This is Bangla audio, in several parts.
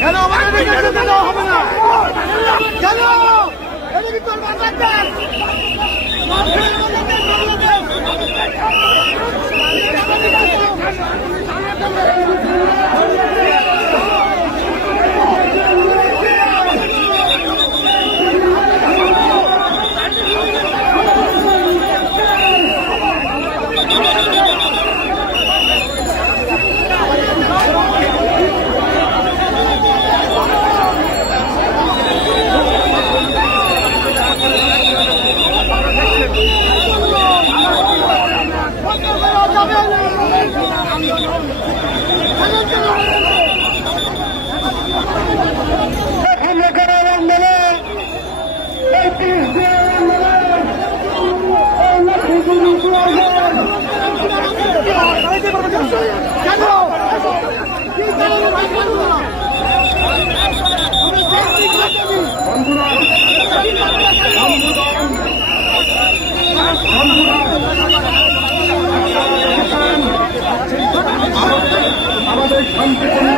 কেন আমাদের হবে না কেন এটা কি তোর বাচ্চা আমাদের শান্তিপূর্ণ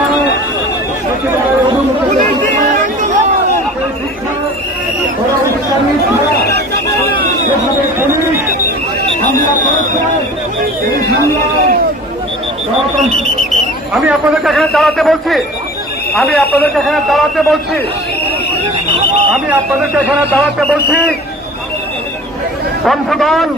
আমি আপনাদেরকে এখানে দাঁড়াতে বলছি বন্ধুগণ,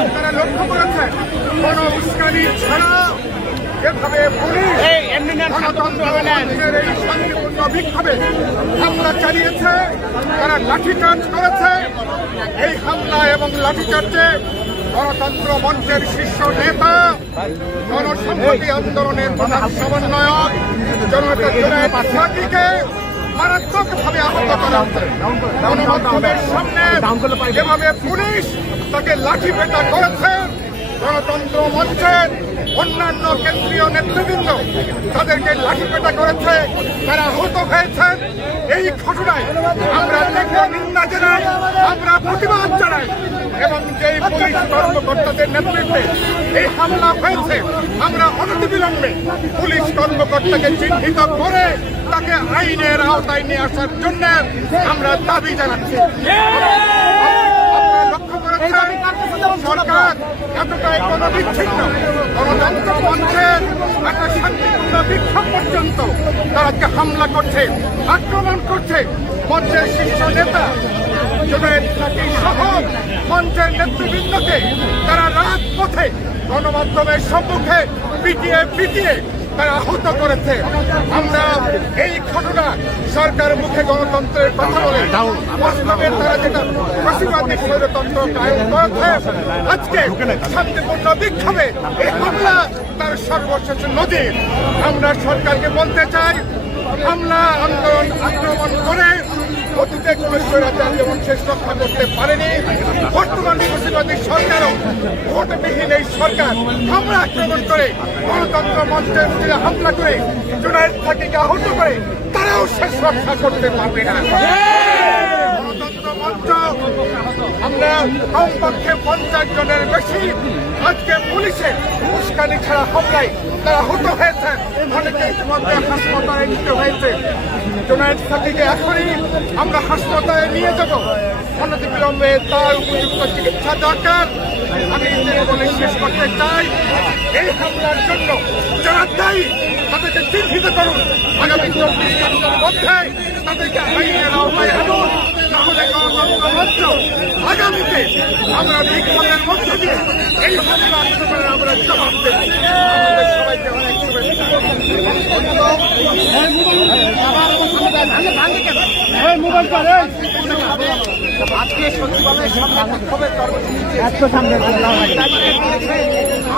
আপনারা লক্ষ্য করেছেন কোন উস্কানি ছাড়া এভাবে পুলিশ গণতন্ত্রের এই শান্তিপূর্ণ বিক্ষোভে হামলা চালিয়েছে, তারা লাঠিচার্জ করেছে। এই হামলা এবং লাঠিচার্জে গণতন্ত্র মঞ্চের শীর্ষ নেতা, গণসংহতি আন্দোলনের প্রধান সমন্বয়ক জনতা জুনায়েদ সাকিকে মারাত্মকভাবে আহত করা হচ্ছে। গণমাধ্যমের সামনে যেভাবে পুলিশ তাকে লাঠিপেটা করেছে, গণতন্ত্র মঞ্চের অন্যান্য কেন্দ্রীয় নেতৃবৃন্দ তাদেরকে লাঠিপেটা করেছে, তারা আহত হয়েছেন। এই ঘটনায় আমরা তীব্র নিন্দা জানাই, আমরা প্রতিবাদ জানাই এবং যেই পুলিশ কর্মকর্তাদের নেতৃত্বে এই হামলা হয়েছে আমরা অনতিবিলম্বে পুলিশ কর্মকর্তাকে চিহ্নিত করে তাকে আইনের আওতায় নিয়ে আসার জন্য আমরা দাবি জানাচ্ছি। আপনারা লক্ষ্য করেছেন সরকার এতটাই গণবিচ্ছিন্ন, গণতন্ত্র মঞ্চের একটা শান্তিপূর্ণ বিক্ষোভ পর্যন্ত তারা হামলা করছে, আক্রমণ করছে। মঞ্চের শীর্ষ নেতা জুনায়েদ সাকি সহ মঞ্চের নেতৃবৃন্দকে তারা রাজপথে গণমাধ্যমের সম্মুখে পিটিয়ে তারা আহত করেছে। আমরা এই ঘটনা সরকার মুখে গণতন্ত্রের কথা বলে বাস্তবে তারা যেটা ফ্যাসিবাদী স্বৈরতন্ত্র কায়েম করেছে, আজকে শান্তিপূর্ণ বিক্ষোভে এই হামলা তার সর্বশেষ নজির। আমরা সরকারকে বলতে চাই, হামলা আন্দোলন আক্রমণ করে অতীতে কোন স্বৈরাচার যেমন শেষ রক্ষা করতে পারেনি, বর্তমান ফ্যাসিবাদী সরকারও ভোটবিহীন এই সরকার হামলা আক্রমণ করে গণতন্ত্র মঞ্চের উপরে হামলা করে জুনায়েদ সাকিকে আহত করে তারাও শেষ রক্ষা করতে পারবে না। গণতন্ত্র মঞ্চ আমরা কমপক্ষে 50 জনের বেশি আজকে পুলিশের উস্কানি ছাড়া হামলায় তারা আহত হয়েছেন, অনেকে ইতিমধ্যে হাসপাতালে নিতে হয়েছে। জুনায়েদ সাকিকে এখনই আমরা হাসপাতালে নিয়ে যাব, অনতিবিলম্বে তার উপযুক্ত চিকিৎসা দরকার। আমি বলে শেষ করতে চাই, এই হামলার জন্য যারা দায়ী তাদেরকে চিহ্নিত করুন, আগামী 24 ঘন্টার মধ্যে তাদেরকে আইনের আওতায় আনুন, তাহলে গণতন্ত্র মঞ্চ আগামীতে আমরা বিক্ষোভের মধ্য দিয়ে এই হামলা আক্রমণের আমরা জবাব দেব। আমাদের সবাইকে অনেক শুভেচ্ছা। আজকে সচিবালয়ের সামনে বিক্ষোভের কর্মসূচি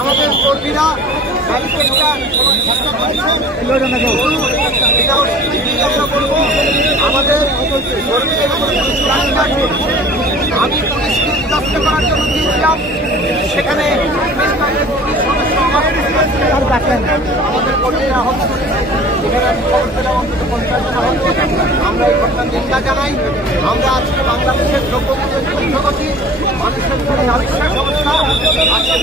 আমাদের কর্মীরা আমাদের আমি পুলিশকে বিধ্বস্ত করার জন্য দিয়েছিলাম, সেখানে আমাদের কর্মীরা আহত করেছে। আমরা এই ঘটনার নিন্দা জানাই। আমরা আজকে বাংলাদেশের দ্রব্যমূল্যের ঊর্ধ্বগতি, মানুষের আবিষ্কার সমস্যা আজকে